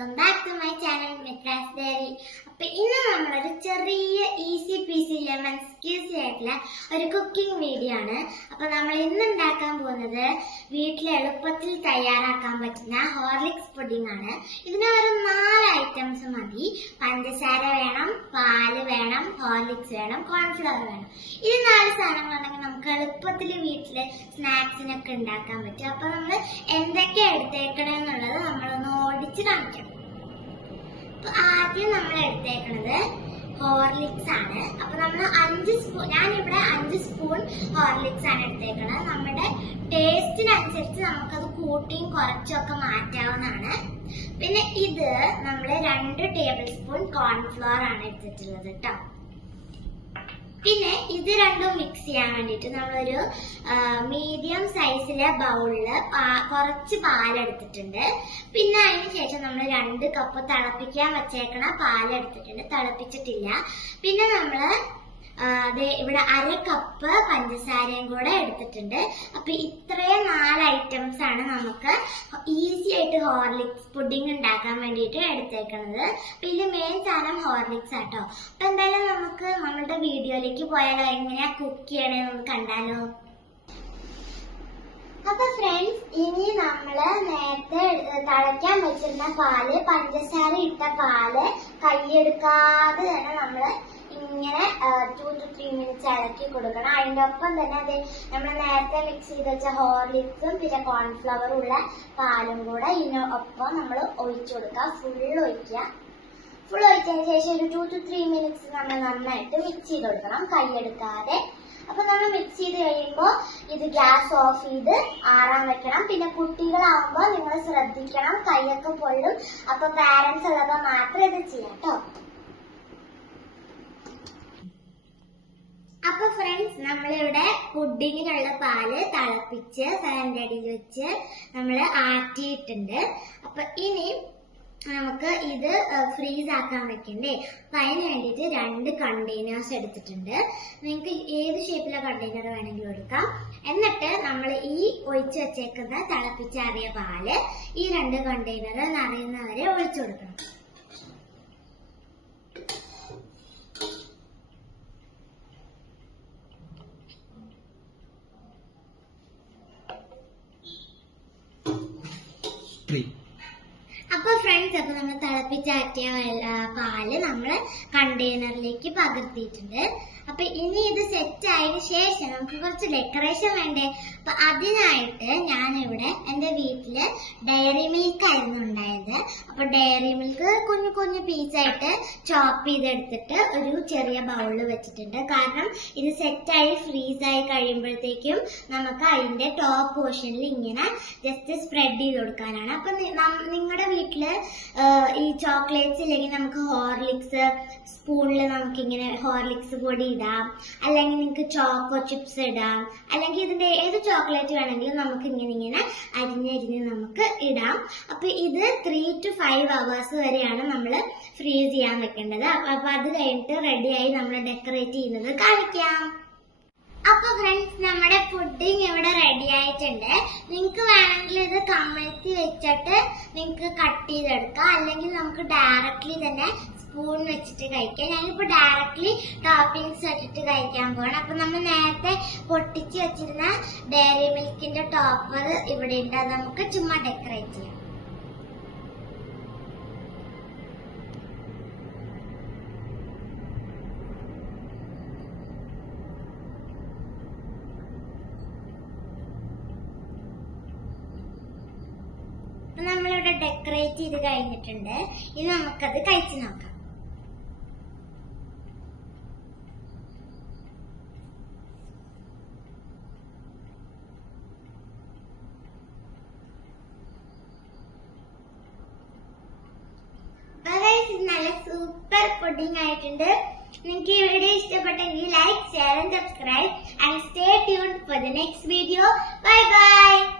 Welcome back to my channel Mitra's diary. അപ്പൊ ഇന്ന് നമ്മളൊരു ചെറിയ ഈസി പീസി ലെമൺ സ്ക്യൂസി ആയിട്ടുള്ള ഒരു കുക്കിംഗ് വീഡിയോ ആണ്. അപ്പൊ നമ്മൾ ഇന്ന് ഉണ്ടാക്കാൻ പോകുന്നത് വീട്ടിൽ എളുപ്പത്തിൽ തയ്യാറാക്കാൻ പറ്റുന്ന ഹോർലിക്സ് പുഡിംഗ് ആണ്. ഇതിന് വെറും 4 ഐറ്റംസ് മതി. പഞ്ചസാര വേണം, പാല് വേണം, ഹോർലിക്സ് വേണം, കോൺഫ്ലവർ വേണം. ഇത് 4 സാധനങ്ങളുണ്ടെങ്കിൽ നമുക്ക് എളുപ്പത്തിൽ വീട്ടില് സ്നാക്സിനൊക്കെ ഉണ്ടാക്കാൻ പറ്റും. അപ്പൊ നമ്മൾ എന്തൊക്കെ എടുത്തേക്കണെന്നുള്ളത് നമ്മളൊന്ന് ഓടിച്ച് കാണിക്കാം. അപ്പൊ ആദ്യം നമ്മൾ എടുത്തേക്കണത് ഹോർലിക്സ് ആണ്. അപ്പൊ നമ്മൾ 5 സ്പൂൺ, ഞാനിവിടെ 5 സ്പൂൺ ഹോർലിക്സ് ആണ് എടുത്തേക്കണത്. നമ്മുടെ ടേസ്റ്റിനനുസരിച്ച് നമുക്കത് കൂട്ടിയും കുറച്ചൊക്കെ മാറ്റാവുന്നതാണ്. പിന്നെ ഇത് നമ്മൾ 2 ടേബിൾ സ്പൂൺ കോൺഫ്ലവർ ആണ് എടുത്തിട്ടുള്ളത് കേട്ടോ. പിന്നെ ഇത് രണ്ടും മിക്സ് ചെയ്യാൻ വേണ്ടിയിട്ട് നമ്മളൊരു മീഡിയം സൈസിലെ ബൗളില് കുറച്ച് പാലെടുത്തിട്ടുണ്ട്. പിന്നെ അതിന് ശേഷം നമ്മൾ 2 കപ്പ് തിളപ്പിക്കാൻ വെച്ചേക്കണ പാലെടുത്തിട്ടുണ്ട്, തിളപ്പിച്ചിട്ടില്ല. പിന്നെ നമ്മള് ഇവിടെ 1/2 കപ്പ് പഞ്ചസാരയും കൂടെ എടുത്തിട്ടുണ്ട്. അപ്പൊ ഇത്രയും 4 ഐറ്റംസ് ആണ് നമുക്ക് ഈസി ആയിട്ട് ഹോർലിക്സ് പുഡിംഗ് ഉണ്ടാക്കാൻ വേണ്ടിയിട്ട് എടുത്തേക്കുന്നത്. അപ്പൊ ഇതിൽ മെയിൻ സാധനം ഹോർലിക്സ് ആട്ടോ. അപ്പൊ എന്തായാലും നമുക്ക് നമ്മളുടെ വീഡിയോയിലേക്ക് പോയാലോ, എങ്ങനെയാ കുക്ക് ചെയ്യണേന്ന് കണ്ടാലോ. അപ്പൊ ഫ്രണ്ട്സ്, ഇനി നമ്മള് നേരത്തെ തിളയ്ക്കാൻ വെച്ചിരുന്ന പാല്, പഞ്ചസാര ഇട്ട പാല് കൈയെടുക്കാതെ തന്നെ നമ്മള് ഇങ്ങനെ 2 to 3 മിനിറ്റ്സ് ഇളക്കി കൊടുക്കണം. അതിന്റെ ഒപ്പം തന്നെ അത് നമ്മൾ നേരത്തെ മിക്സ് ചെയ്ത് വെച്ച ഹോർലിക്സും പിന്നെ കോൺഫ്ലവറും ഉള്ള പാലും കൂടെ ഇതിനൊപ്പം നമ്മൾ ഒഴിച്ചു കൊടുക്കുക. ഫുൾ ഒഴിക്കുക. ഫുൾ ഒഴിച്ചതിന് ശേഷം ഒരു 2 to 3 മിനിറ്റ്സ് നമ്മൾ നന്നായിട്ട് മിക്സ് ചെയ്ത് കൊടുക്കണം, കൈയെടുക്കാതെ. അപ്പൊ നമ്മൾ മിക്സ് ചെയ്ത് കഴിയുമ്പോൾ ഇത് ഗ്യാസ് ഓഫ് ചെയ്ത് ആറാൻ വെക്കണം. പിന്നെ കുട്ടികളാവുമ്പോൾ നിങ്ങൾ ശ്രദ്ധിക്കണം, കൈയൊക്കെ പൊള്ളും. അപ്പൊ പാരന്റ്സ് ഉള്ളപ്പോൾ മാത്രം ഇത് ചെയ്യാം കേട്ടോ. അപ്പൊ ഫ്രണ്ട്സ്, നമ്മളിവിടെ പുഡിങ്ങിനുള്ള പാല് തിളപ്പിച്ച് ഫാനിന്റെ അടിയിൽ വെച്ച് നമ്മൾ ആറ്റിയിട്ടുണ്ട്. അപ്പൊ ഇനി നമുക്ക് ഇത് ഫ്രീസ് ആക്കാൻ വെക്കണ്ടേ. അപ്പൊ അതിന് വേണ്ടിയിട്ട് 2 കണ്ടെയ്നേഴ്സ് എടുത്തിട്ടുണ്ട്. നിങ്ങൾക്ക് ഏത് ഷേപ്പിലെ കണ്ടെയ്നർ വേണമെങ്കിലും എടുക്കാം. എന്നിട്ട് നമ്മൾ ഈ ഒഴിച്ചു വെച്ചേക്കുന്ന തിളപ്പിച്ചാറിയ പാല് ഈ 2 കണ്ടെയ്നർ നിറയുന്നവരെ ഒഴിച്ചു കൊടുക്കണം. അപ്പൊ ഫ്രണ്ട്സ്, അപ്പൊ നമ്മൾ തിളപ്പിച്ചാറ്റിയ പാല് നമ്മള് കണ്ടെയ്നറിലേക്ക് പകർത്തിയിട്ടുണ്ട്. അപ്പൊ ഇനി ഇത് സെറ്റ് ആയതിനു ശേഷം നമുക്ക് കുറച്ച് ഡെക്കറേഷൻ വേണ്ടേ. അപ്പൊ അതിനായിട്ട് ഞാനിവിടെ എന്റെ വീട്ടില് ഡയറി മിൽക്ക് ആയിരുന്നു ഉണ്ടായത്. അപ്പൊ ഡയറി മിൽക്ക് കുഞ്ഞു കുഞ്ഞു പീസായിട്ട് ചോപ്പ് ചെയ്തെടുത്തിട്ട് ഒരു ചെറിയ ബൗളിൽ വെച്ചിട്ടുണ്ട്. കാരണം ഇത് സെറ്റായി ഫ്രീസായി കഴിയുമ്പോഴത്തേക്കും നമുക്ക് അതിന്റെ ടോപ്പ് പോർഷനിൽ ഇങ്ങനെ ജസ്റ്റ് സ്പ്രെഡ് ചെയ്ത് കൊടുക്കാനാണ്. അപ്പൊ നിങ്ങളുടെ വീട്ടില് ഈ ചോക്ലേറ്റ്സ് ഇല്ലെങ്കിൽ നമുക്ക് ഹോർലിക്സ് സ്പൂണിൽ നമുക്കിങ്ങനെ ഹോർലിക്സ് പൊടി ഇടാം, അല്ലെങ്കിൽ നിങ്ങൾക്ക് ചോക്കോ ചിപ്സ് ഇടാം, അല്ലെങ്കിൽ ഇതിന്റെ ഏത് ചോക്ലേറ്റ് വേണമെങ്കിലും നമുക്ക് ഇങ്ങനെ അരിഞ്ഞരിഞ്ഞ് നമുക്ക് ഇടാം. അപ്പൊ ഇത് 3 to 5 hours വരെയാണ് നമ്മൾ ഫ്രീസ് ചെയ്യാൻ വെക്കേണ്ടത്. അപ്പൊ അത് കഴിഞ്ഞിട്ട് റെഡിയായി നമ്മൾ ഡെക്കറേറ്റ് ചെയ്യുന്നത് കാണിക്കാം. അപ്പൊ ഫ്രണ്ട്സ്, നമ്മുടെ പുഡിംഗ് ഇവിടെ റെഡി ആയിട്ടുണ്ട്. നിങ്ങൾക്ക് വേണമെങ്കിൽ ഇത് കമഴ്ത്തി വെച്ചിട്ട് നിങ്ങൾക്ക് കട്ട് ചെയ്തെടുക്കാം, അല്ലെങ്കിൽ നമുക്ക് ഡയറക്ട്ലി തന്നെ സ്പൂൺ വെച്ചിട്ട് കഴിക്കാം. ഞാനിപ്പോ ഡയറക്ട്ലി ടോപ്പിംഗ്സ് വെച്ചിട്ട് കഴിക്കാൻ പോകണം. അപ്പൊ നമ്മൾ നേരത്തെ പൊട്ടിച്ച് വെച്ചിരുന്ന ഡയറി മിൽക്കിന്റെ ടോപ്പർ ഇവിടെ ഉണ്ട്. അത് നമുക്ക് ചുമ്മാ ഡെക്കറേറ്റ് ചെയ്യാം. നമ്മളിവിടെ ഡെക്കറേറ്റ് ചെയ്ത് കഴിഞ്ഞിട്ടുണ്ട്. ഇനി നമുക്കത് കഴിച്ചു നോക്കാം. നല്ല സൂപ്പർ പുഡിംഗ് ആയിട്ടുണ്ട്. നിങ്ങൾക്ക് ഈ വീഡിയോ ഇഷ്ടപ്പെട്ടെങ്കിൽ like, share and subscribe and stay tuned for the next video. Bye bye.